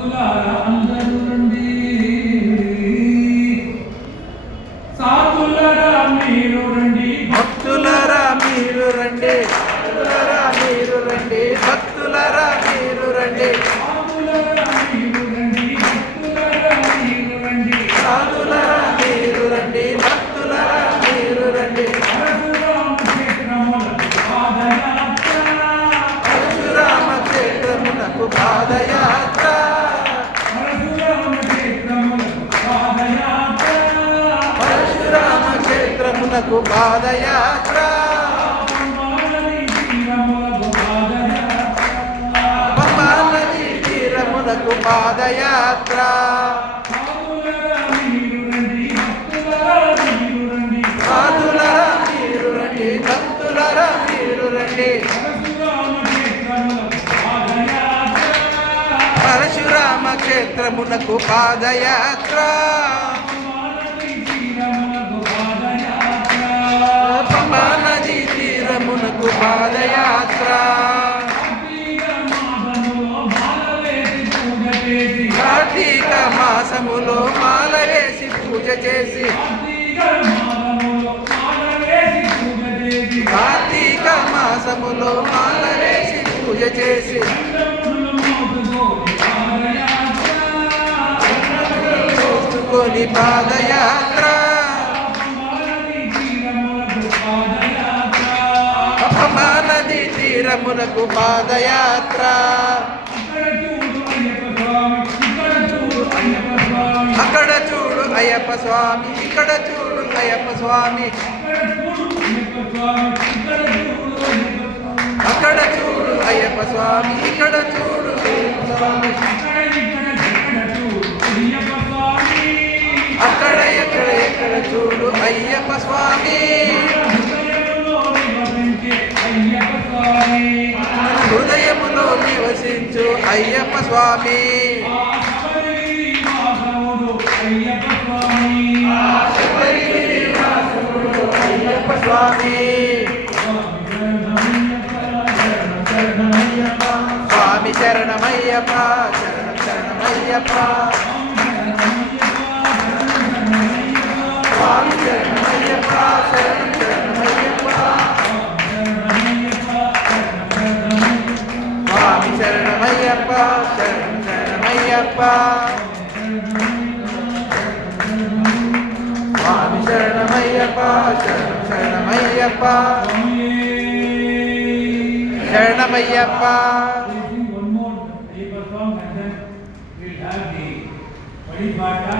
భక్తులారా అందరూ రండి, సాధులారా మీరు రండి, భక్తులారా మీరు రండి, భక్తులారా మీరు రండి, భక్తులారా మీరు రండి, సాధులారా మీరు రండి, సాధులారా మీరు రండి, పరశురామ క్షేత్రములకు పాదయాత్ర, పరశురామ క్షేత్రమునకు పాదయాత్ర, పంబా నదీ తీరమునకు పాదయాత్ర, సాధులారా మీరు రండి, భక్తులారా మీరు రండి, పరశురామ క్షేత్రమునకు పాదయాత్ర, పంబా నదీ తీరమునకు పాదయాత్ర, కార్తీక మాసములో మాల వేసి పూజ చేసి, కార్తీక మాసములో మాల వేసి పూజ చేసి, చూసుకొని పాదయాత్ర, పంబా నదీ తీరమునకు పాదయాత్ర, అక్కడ చూడు అయ్యప్ప స్వామి, ఇక్కడ చూడు అయ్యప్ప స్వామి, అక్కడ చూడు అయ్యప్ప స్వామి, ఇక్కడ చూడు అయ్యప్ప స్వామి, అక్కడ ఎక్కడ చూడు అయ్యప్ప స్వామి, హృదయములో నివసించు అయ్యప్ప స్వామి, అయ్యప్ప స్వామి, స్వామి శరణమయ్యప్ప, శరణం శరణమయ్యప్ప, స్వామి శరణమయ్యప్ప, శరణం శరణమయ్యప్ప, స్వామి శరణమయ్యప్ప, శరణం శరణమయ్యప్ప, స్వామి శరణమయ్యప్ప, శరణం శరణమయ్యప్ప, శరణమయ్యప్ప. One more, they perform and then we'll have the Padipata.